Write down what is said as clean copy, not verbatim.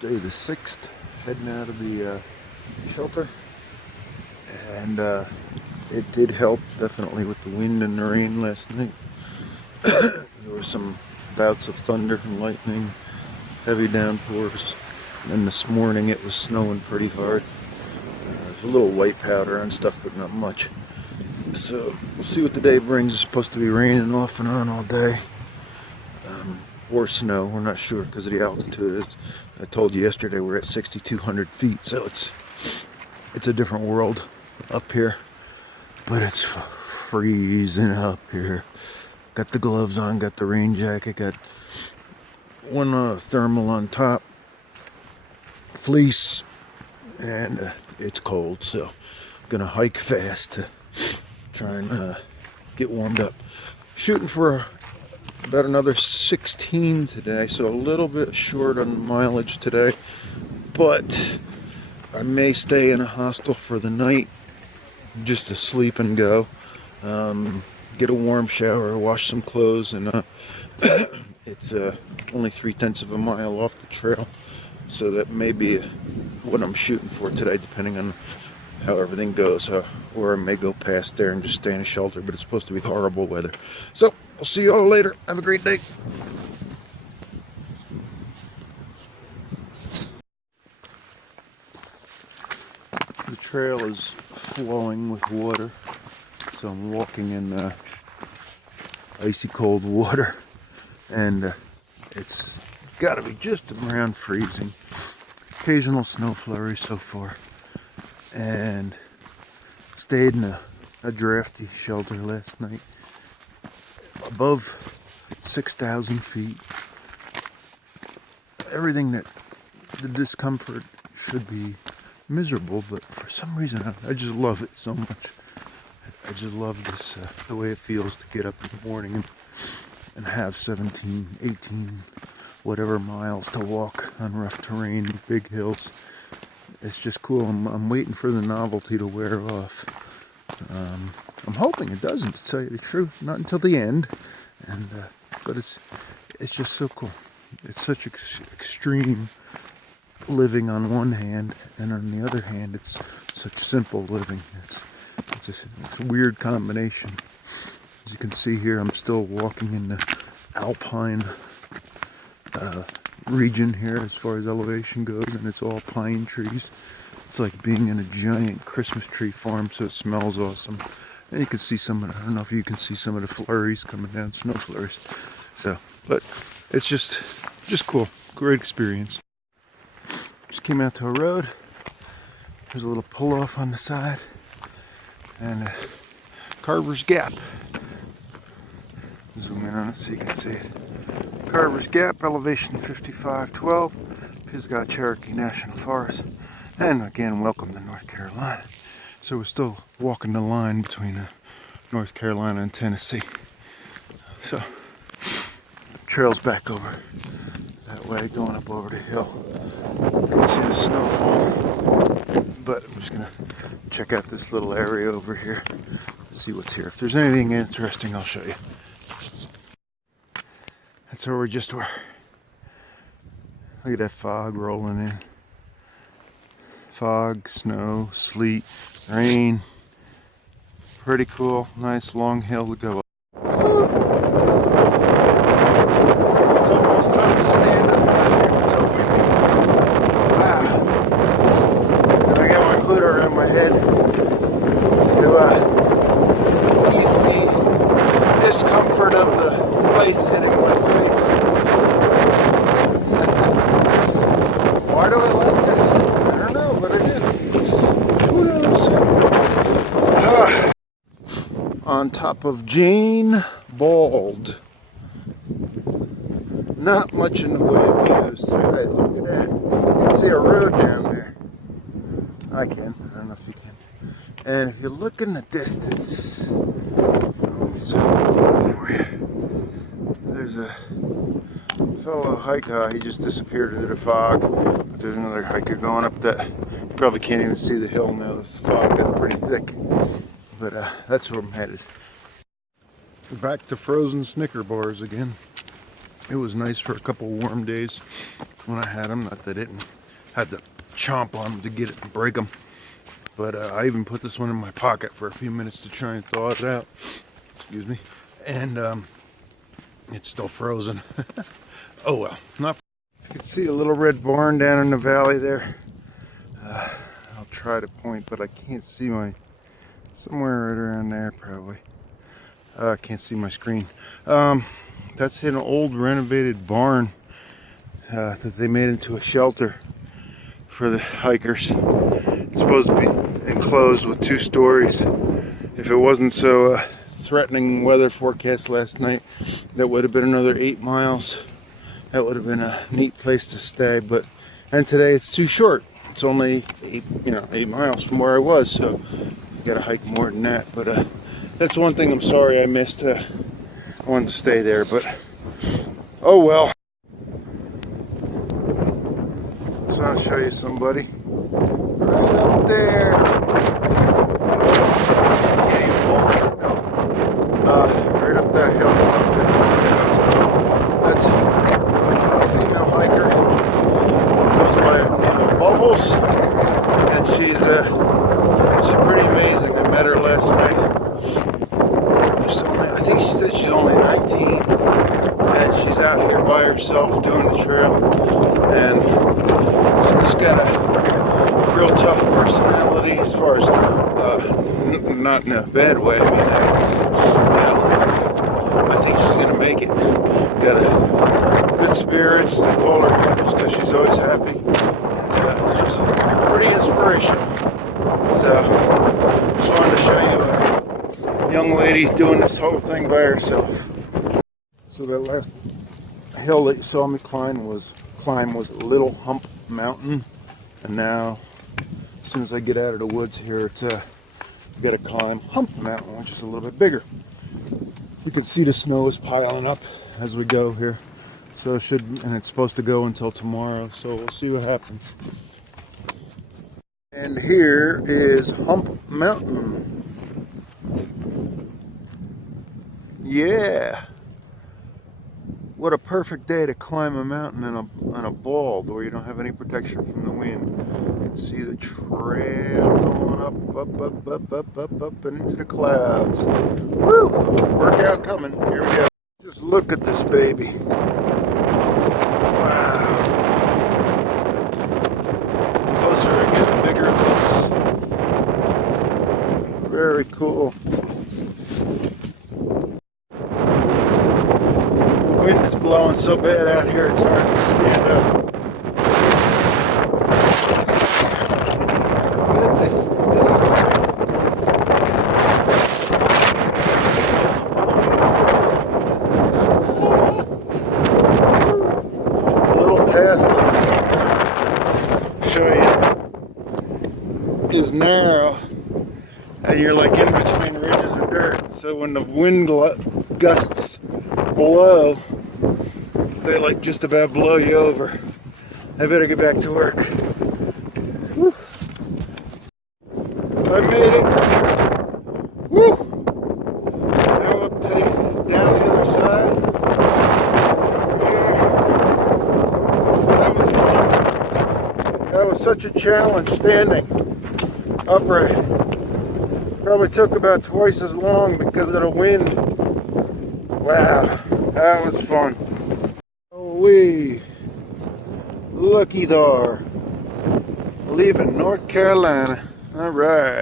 Day the 6th, heading out of the shelter, and it did help definitely with the wind and the rain last night. There were some bouts of thunder and lightning, heavy downpours, and then this morning it was snowing pretty hard. There's a little white powder and stuff, but not much. So we'll see what the day brings. It's supposed to be raining off and on all day, or snow. We're not sure because of the altitude. I told you yesterday we're at 6,200 feet, so it's a different world up here. But it's freezing up here. Got the gloves on, got the rain jacket, got one thermal on top, fleece, and it's cold, so I'm gonna hike fast to try and get warmed up. Shooting for about another 16 today, so a little bit short on mileage today, but I may stay in a hostel for the night just to sleep and go, get a warm shower, wash some clothes, and it's only 3/10 of a mile off the trail, so that may be what I'm shooting for today, depending on how everything goes, or I may go past there and just stay in a shelter, but it's supposed to be horrible weather. So I'll see you all later. Have a great day. The trail is flowing with water, so I'm walking in icy cold water, and it's got to be just around freezing. Occasional snow flurry so far, and stayed in a drafty shelter last night. Above 6,000 feet. Everything that the discomfort should be miserable, but for some reason I just love it so much. I just love this, the way it feels to get up in the morning and have 17, 18, whatever miles to walk on rough terrain, big hills. It's just cool. I'm waiting for the novelty to wear off. I'm hoping it doesn't, to tell you the truth, not until the end, and but it's just so cool. It's such extreme living on one hand, and on the other hand, it's such simple living. It's a weird combination. As you can see here, I'm still walking in the alpine region here as far as elevation goes, and it's all pine trees. It's like being in a giant Christmas tree farm, so it smells awesome. And you can see some of I don't know if you can see some of the flurries coming down, snow flurries. So, but it's just cool. Great experience. Just came out to a road. There's a little pull off on the side, and Carver's Gap. Zoom in on it so you can see it. Carver's Gap, elevation 5512, Pisgah Cherokee National Forest. And again, welcome to North Carolina. So we're still walking the line between North Carolina and Tennessee. So, trail's back over that way, going up over the hill. You can see the snowfall. But I'm just gonna check out this little area over here, see what's here. If there's anything interesting, I'll show you. That's where we just were. Look at that fog rolling in. Fog, snow, sleet, rain. Pretty cool. Nice long hill to go up. It's almost time to stand up. It's so windy. I got my hood around my head to ease the discomfort of the ice hitting my face. Why do I like this? I don't know, but I do. Who knows? On top of Jane Bald. Not much in the way of views. Hey, look at that. You can see a road down there. I can. I don't know if you can. And if you look in the distance, let me zoom in for you. There's a fellow hiker. He just disappeared into the fog. There's another hiker going up that. You probably can't even see the hill now. The fog got pretty thick. But that's where I'm headed. Back to frozen Snicker bars again. It was nice for a couple warm days when I had them. Not that I didn't have to chomp on them to get it and break them. But I even put this one in my pocket for a few minutes to try and thaw it out. Excuse me. And it's still frozen. Oh well. Not. You can see a little red barn down in the valley there. I'll try to point, but I can't see my... Somewhere right around there, probably. I can't see my screen. That's an old renovated barn that they made into a shelter for the hikers. It's supposed to be enclosed with 2 stories. If it wasn't so threatening weather forecast last night, that would have been another 8 miles. That would have been a neat place to stay. And today it's too short. It's only 8 miles from where I was, so you gotta hike more than that. But that's one thing I'm sorry I missed. I wanted to stay there, but oh well. Just want to show you somebody right up there. Right up that hill. That's a female hiker. Goes by Bubbles, and she's pretty amazing. I met her last night. I think she said she's only 19, and she's out here by herself doing the trail, and she's got a real tough personality as far as, not in a bad way. I mean, I think she's going to make it. Got a good spirits. They call her because she's always happy. She's pretty inspirational. So, just wanted to show you a young lady doing this whole thing by herself. So that last hill that you saw me climb was Little Hump Mountain, and now as soon as I get out of the woods here, it's got to climb Hump Mountain, which is a little bit bigger. You can see the snow is piling up as we go here, so and it's supposed to go until tomorrow, so we'll see what happens. And here is Hump Mountain. Yeah. What a perfect day to climb a mountain on a bald where you don't have any protection from the wind. You can see the trail going up and into the clouds. Woo! Workout coming. Here we go. Just look at this baby. Wow. Closer I get, bigger it looks. Very cool. Wind is blowing so bad out here, it's hard to stand up. Goodness. A little path to show you is narrow, and you're like in between ridges of dirt. So when the wind gusts blow, they like just about blow you over. I better get back to work. Woo. I made it. Woo. Now up down the other side. That was fun. That was such a challenge standing upright. Probably took about twice as long because of the wind. Wow, that was fun. Oh-wee. Looky there. Leaving North Carolina. All right.